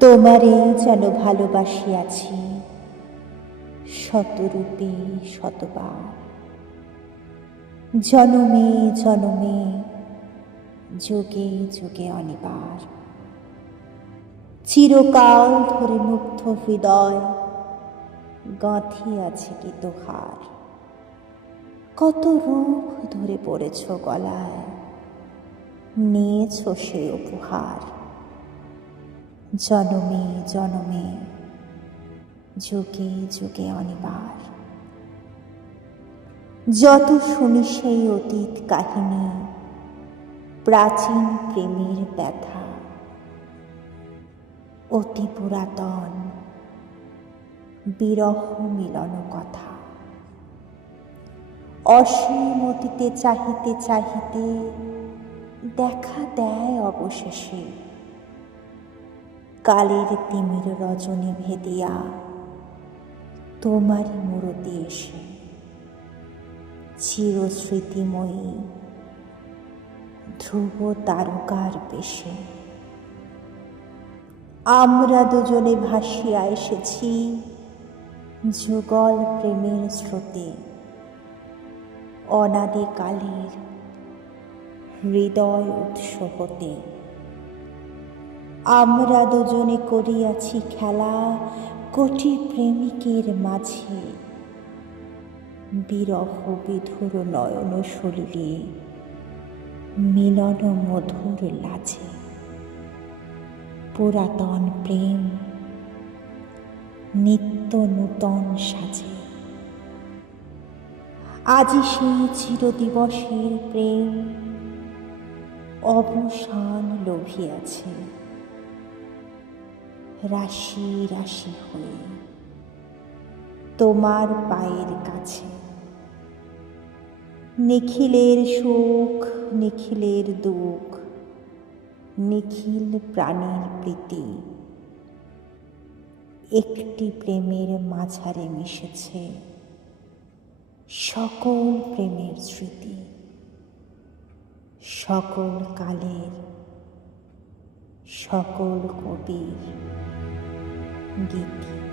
তোমারে যেন ভালোবাসিয়াছি শতরূপে শতবার, জনমে জনমে যুগে যুগে অনিবার। চিরকাল ধরে মুগ্ধ হৃদয় গাঁথিয়াছে কি তোহার। কত রূপ ধরে পড়েছ গলায়, নিয়েছ সে উপহার। জনমে জনমে যুগে যুগে অনিবার। যত শুনি সেই অতীত কাহিনী, প্রাচীন প্রেমের ব্যথা, অতি পুরাতন বিরহ মিলন কথা। অসীম অতীতে চাহিতে চাহিতে দেখা দেয় অবশেষে কালের তিমির রজনী ভেদিয়া তোমারই মূরতি এসে। চিরস্মৃতিময়ী ধ্রুব তারকার বেশে আমরা দুজনে ভাসিয়া এসেছি যুগল প্রেমের স্রোতে। অনাদিকালের হৃদয় উৎস হতে আমরা দুজনে করিয়াছি খেলা কোটি প্রেমিকের মাঝে। বিরহ বিধুর নয়ন সলিলে মিলন মধুর লাজে। পুরাতন প্রেম নিত্য নূতন সাজে। আজি সেই চিরদিবসের প্রেম অবসান লোভিয়াছে রাশি রাশি হয়ে তোমার পায়ের কাছে। নিখিলের সুখ নিখিলের দুঃখ, নিখিল প্রাণীর প্রীতি একটি প্রেমের মাঝারে মিশেছে সকল প্রেমের স্মৃতি, সকল কালের সকল কবির গীতি।